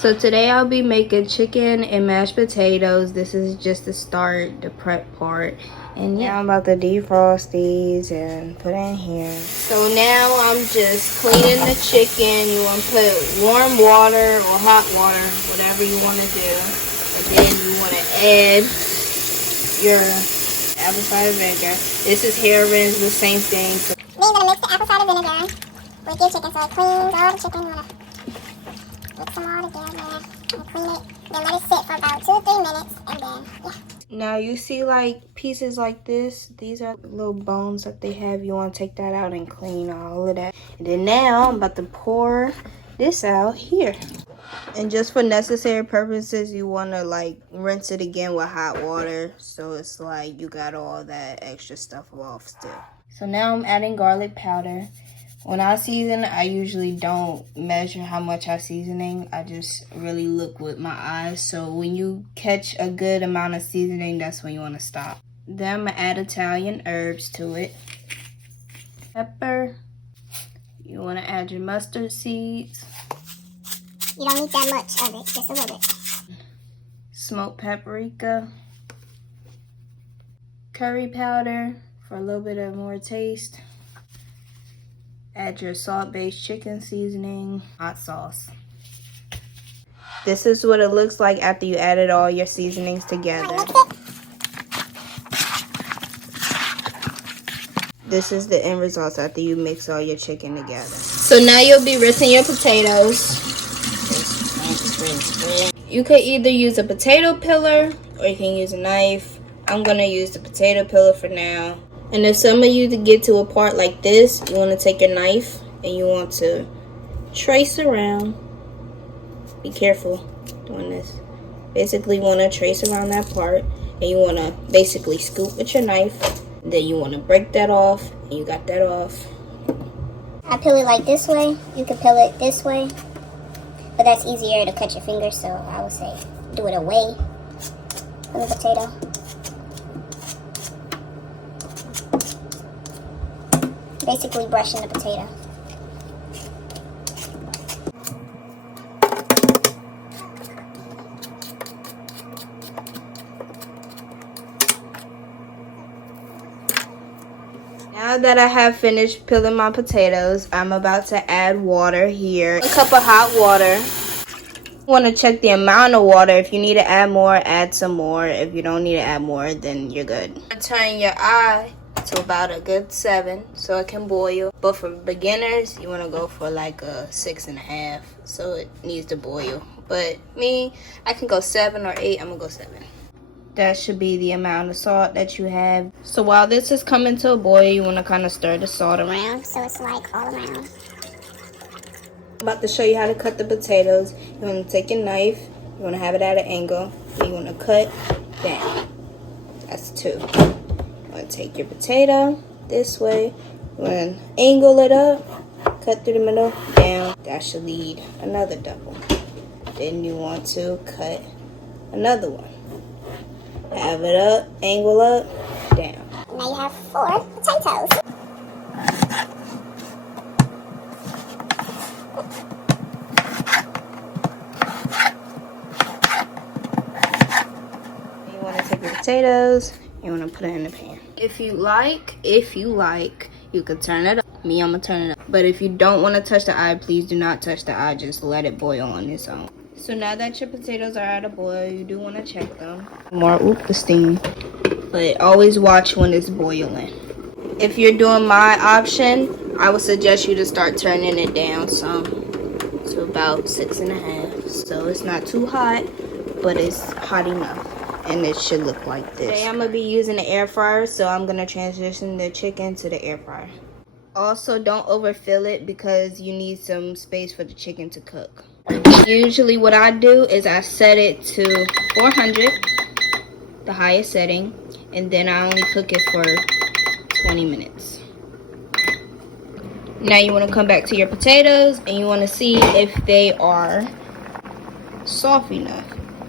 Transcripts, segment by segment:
So today I'll be making chicken and mashed potatoes. This is just the start, the prep part. And yeah, I'm about to defrost these and put in here. So now I'm just cleaning the chicken. You want to put warm water or hot water, whatever you want to do. And then you want to add your apple cider vinegar. This is hair rinse, the same thing. Then you're going to mix the apple cider vinegar with your chicken so it cleans all the chicken. You want to mix them all together and clean it. Then let it sit for about 2 or 3 minutes and then, yeah. Now you see like pieces like this. These are little bones that they have. You want to take that out and clean all of that. And then now I'm about to pour this out here. And just for necessary purposes, you want to like rinse it again with hot water. So it's like you got all that extra stuff off still. So now I'm adding garlic powder. When I season, I usually don't measure how much I'm seasoning. I just really look with my eyes. So when you catch a good amount of seasoning, that's when you want to stop. Then I'm going to add Italian herbs to it. Pepper. You want to add your mustard seeds. You don't need that much of it, just a little bit. Smoked paprika. Curry powder for a little bit of more taste. Add your salt-based chicken seasoning, hot sauce. This is what it looks like after you added all your seasonings together. This is the end results after you mix all your chicken together. So now you'll be rinsing your potatoes. You could either use a potato peeler or you can use a knife. I'm gonna use the potato peeler for now. And if some of you to get to a part like this, you want to take your knife and you want to trace around. Be careful doing this. Basically, you want to trace around that part and you want to basically scoop with your knife. Then you want to break that off and you got that off. I peel it like this way. You can peel it this way. But that's easier to cut your fingers, so I would say do it away from the potato. Basically brushing the potato. Now that I have finished peeling my potatoes, I'm about to add water here. A cup of hot water. You want to check the amount of water. If you need to add more, add some more. If you don't need to add more, then you're good. Turn your eye to about a good 7 so it can boil. But for beginners, you want to go for like a 6.5 so it needs to boil. But me, I can go 7 or 8. I'm gonna go 7. That should be the amount of salt that you have. So while this is coming to a boil, you want to kind of stir the salt around So it's like all around. I'm about to show you how to cut the potatoes. You want to take your knife, you want to have it at an angle, and you want to cut down. That's 2. You want to take your potato this way, you want to angle it up, cut through the middle, down. That should lead another double. Then you want to cut another one. Have it up, angle up, down. Now you have 4 potatoes. You want to take your potatoes, you want to put it in the pan. If you like, you could turn it up. Me, I'm going to turn it up. But if you don't want to touch the eye, please do not touch the eye. Just let it boil on its own. So now that your potatoes are at a boil, you do want to check them. More, the steam. But always watch when it's boiling. If you're doing my option, I would suggest you to start turning it down some to about 6.5. So it's not too hot, but it's hot enough. And it should look like this. Today I'm going to be using the air fryer, so I'm going to transition the chicken to the air fryer. Also, don't overfill it because you need some space for the chicken to cook. Usually what I do is I set it to 400, the highest setting, and then I only cook it for 20 minutes. Now you want to come back to your potatoes and you want to see if they are soft enough.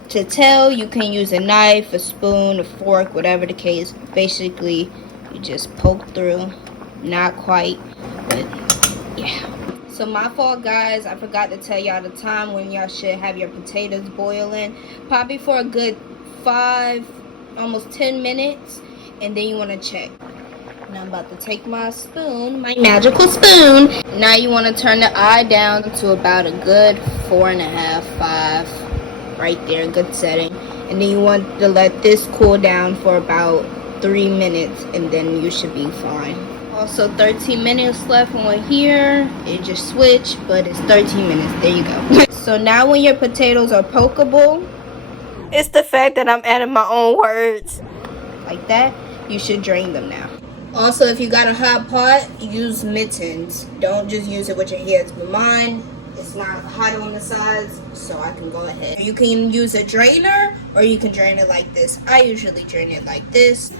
To tell, you can use a knife, a spoon, a fork, whatever the case. Basically, you just poke through. Not quite, but yeah. So my fault, guys. I forgot to tell y'all the time when y'all should have your potatoes boiling. Probably for a good 5, almost 10 minutes. And then you want to check. Now I'm about to take my spoon, my magical spoon. Now you want to turn the eye down to about a good 4.5, 5. Right there, good setting. And then you want to let this cool down for about 3 minutes. And then you should be fine. Also 13 minutes left on here. It just switched, but it's 13 minutes. There you go. So now when your potatoes are pokeable, it's the fact that I'm adding my own words like that, you should drain them now. Also, if you got a hot pot, use mittens. Don't just use it with your hands. But mine, it's not hot on the sides, so I can go ahead. You can use a drainer, or you can drain it like this. I usually drain it like this.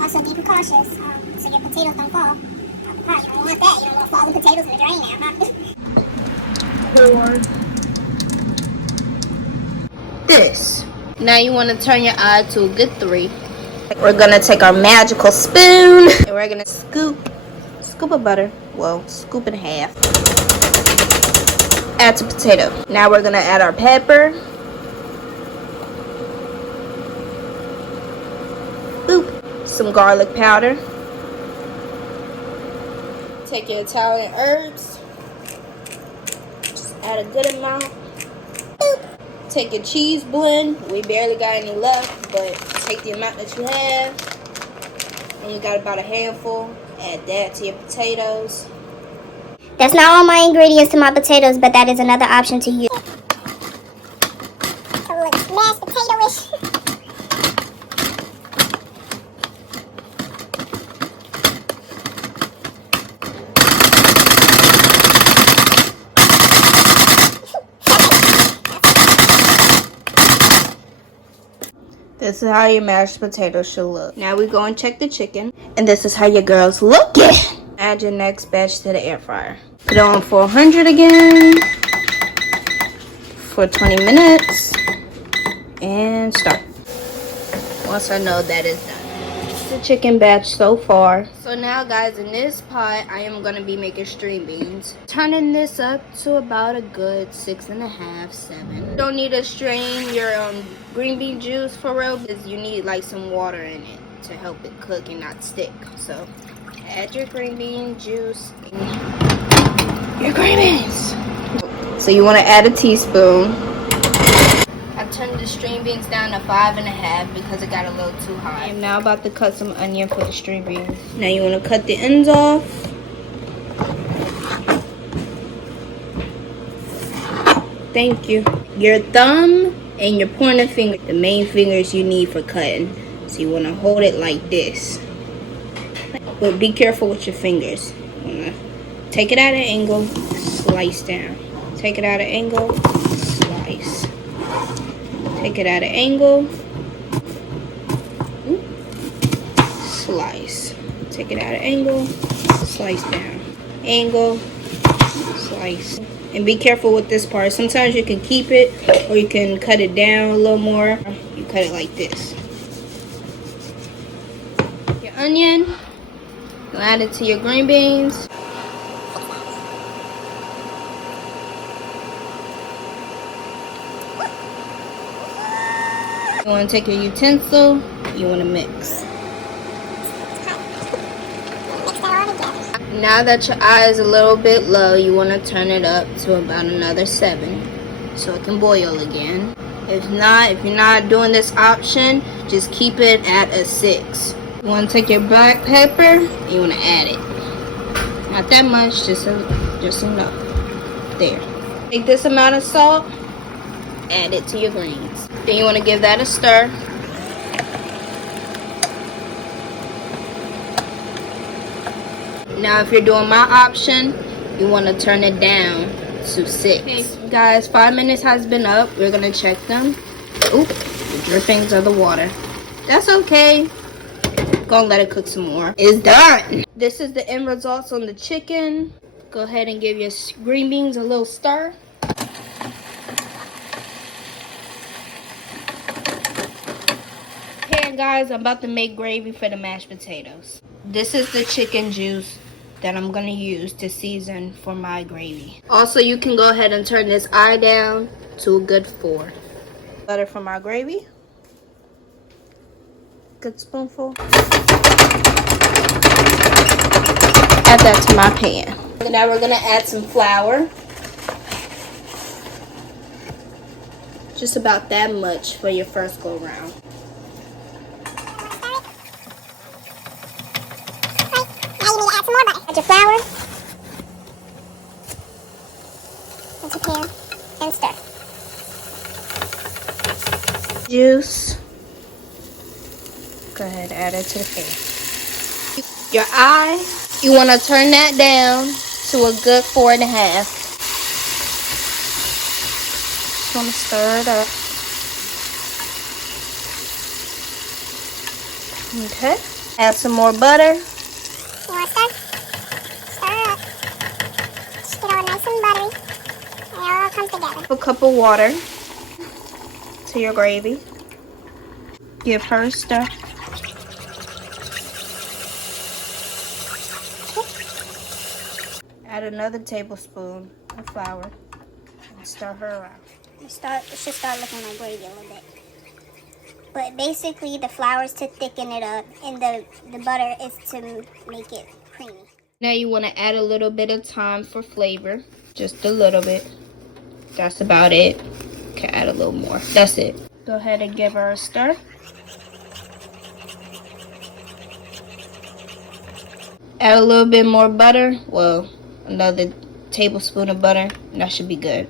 Also, be precautious, so your potatoes don't fall. You don't want that. You don't want to fall the potatoes in the drain now. This. Now you want to turn your eye to a good 3. We're going to take our magical spoon, and we're going to scoop of butter. Well, scoop in half. Add to potato. Now we're going to add our pepper. Boop. Some garlic powder. Take your Italian herbs. Just add a good amount. Boop. Take your cheese blend. We barely got any left, but take the amount that you have. And you got about a handful. Add that to your potatoes. That's not all my ingredients to my potatoes, but that is another option to use. So it looks mashed potato-ish. This is how your mashed potatoes should look. Now we go and check the chicken. And this is how your girls looking. Add your next batch to the air fryer. Put it on 400 again. For 20 minutes. And start. Once I know that is done. The chicken batch so far. So now, guys, in this pot, I am going to be making string beans. Turning this up to about a good 6.5, 7. You don't need to strain your green bean juice for real, because you need like some water in it to help it cook and not stick. So add your green bean juice and your green beans. So you want to add a teaspoon. I turned the string beans down to 5.5 because it got a little too high. I'm now about to cut some onion for the string beans. Now you want to cut the ends off. Thank you. Your thumb and your pointer finger, the main fingers you need for cutting. So you want to hold it like this. But be careful with your fingers. You want to take it at an angle, slice down. Take it at an angle, slice. Take it at an angle, slice. Take it at an angle, slice down. Angle, slice. And be careful with this part. Sometimes you can keep it, or you can cut it down a little more. You cut it like this. Your onion, you add it to your green beans. You want to take your utensil, you want to mix. Now that your eye is a little bit low, you want to turn it up to about another 7 so it can boil again. If you're not doing this option, just keep it at a 6. You want to take your black pepper, you want to add it. Not that much, just enough. There. Take this amount of salt, add it to your greens. Then you want to give that a stir. Now if you're doing my option, you want to turn it down to 6. Okay, guys, 5 minutes has been up. We're going to check them. Oop, the drippings of the water. That's okay. Gonna let it cook some more. It's done. This is the end results on the chicken. Go ahead and give your green beans a little stir. Here, guys, I'm about to make gravy for the mashed potatoes. This is the chicken juice. that I'm gonna use to season for my gravy. Also, you can go ahead and turn this eye down to a good 4. Butter for my gravy. Good spoonful. Add that to my pan. Now we're gonna add some flour. Just about that much for your first go round. Now you need to add some more butter. Add your flour into the pan and stir. Juice. Go ahead, add it to the pan. Your eye, you want to turn that down to a good 4.5. Just want to stir it up. Okay. Add some more butter. You want to stir? Stir it up. Just get all nice and buttery. And it all comes together. A cup of water to your gravy. Give her a stir. Add another tablespoon of flour and stir her around. It should start looking like gravy a little bit. But basically the flour is to thicken it up and the butter is to make it creamy. Now you want to add a little bit of thyme for flavor. Just a little bit. That's about it. You can add a little more. That's it. Go ahead and give her a stir. Add a little bit more butter. Well, another tablespoon of butter. And that should be good.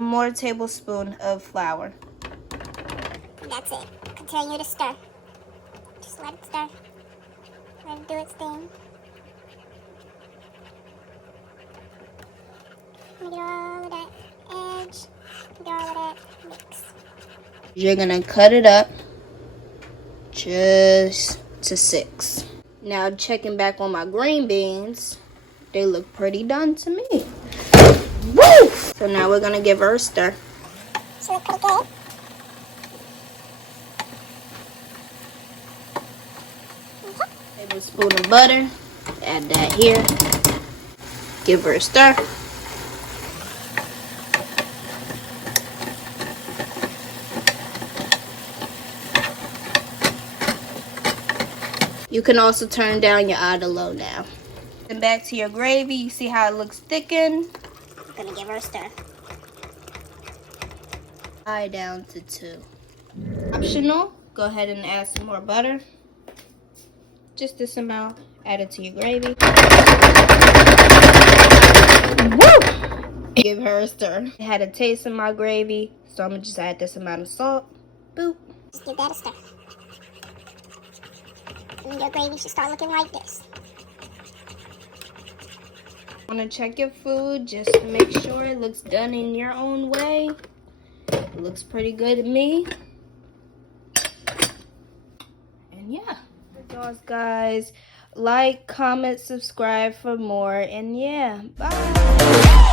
More tablespoon of flour. That's it. Continue to stir. Just let it stir. Let it do its thing. Get all of that edge. Get all of that mix. You're gonna cut it up just to 6. Now checking back on my green beans, they look pretty done to me. Woo! So now we're gonna give her a stir. She look pretty good. Okay. Tablespoon of butter. Add that here. Give her a stir. You can also turn down your eye to low now. And back to your gravy. You see how it looks thickened? I'm gonna give her a stir. Eye down to 2. Optional. Go ahead and add some more butter. Just this amount. Add it to your gravy. Woo! Give her a stir. I had a taste of my gravy, so I'm gonna just add this amount of salt. Boop. Just give that a stir. And your gravy should start looking like this. Want to check your food just to make sure it looks done in your own way. It looks pretty good to me. And yeah, that's all, guys. Like, comment, subscribe for more. And yeah, bye.